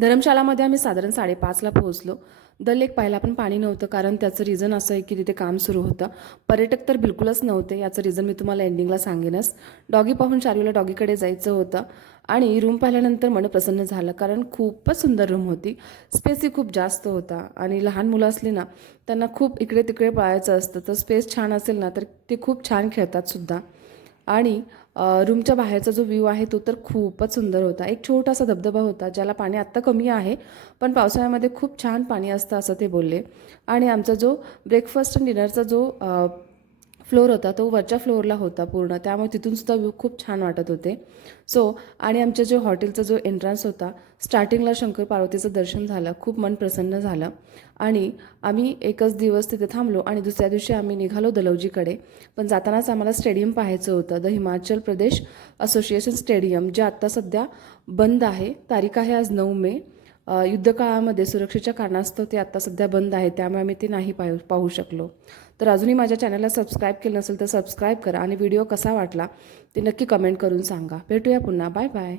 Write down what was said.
धर्मशालामध्ये आम्ही साधारण साडेपाचला पोहोचलो. दल लेक पाहायला पण पाणी नव्हतं कारण त्याचं रिझन असं आहे की तिथे काम सुरू होतं. पर्यटक तर बिलकुलच नव्हते याचं रिझन मी तुम्हाला एंडिंगला सांगेनच. डॉगी पाहून चारवीला डॉगीकडे जायचं होतं आणि रूम पाहिल्यानंतर मन प्रसन्न झालं कारण खूपच सुंदर रूम होती. स्पेसही खूप जास्त होता आणि लहान मुलं असली ना त्यांना खूप इकडे तिकडे पळायचं असतं. तर स्पेस छान असेल ना तर ते खूप छान खेळतात सुद्धा. आणि रूमच्या बाहेरचा जो व्ह्यू आहे तो तर खूपच सुंदर होता. एक छोटासा धबधबा होता ज्याला पाणी आत्ता कमी आहे पण पावसाळ्यामध्ये खूप छान पाणी असतं असं ते बोलले. आणि आमचा जो ब्रेकफास्ट आणि डिनरचा जो फ्लोअर होता तो वरच्या फ्लोअरला होता पूर्ण. त्यामुळे तिथून सुद्धा व्ह्यू खूप छान वाटत होते. सो आणि आमच्या जो हॉटेलचा जो एंट्रन्स होता स्टार्टिंगला शंकर पार्वतीचं दर्शन झालं खूप मन प्रसन्न झालं. आणि आम्ही एकच दिवस तिथे थांबलो आणि दुसऱ्या दिवशी आम्ही निघालो दलौजीकडे. पण जातानाच आम्हाला स्टेडियम पाहायचं होतं. The Himachal Pradesh association stadium जे आत्ता सध्या बंद आहे. तारीख आहे आज नऊ मे. युद्धकाळामध्ये सुरक्षेच्या कारणास्तव ते आत्ता सध्या बंद आहे त्यामुळे आम्ही ते नाही पाहू पाहू शकलो. तर अजूनही माझ्या चॅनलला सबस्क्राईब केलं नसेल तर सबस्क्राईब करा आणि व्हिडिओ कसा वाटला ते नक्की कमेंट करून सांगा. भेटूया पुन्हा. Bye bye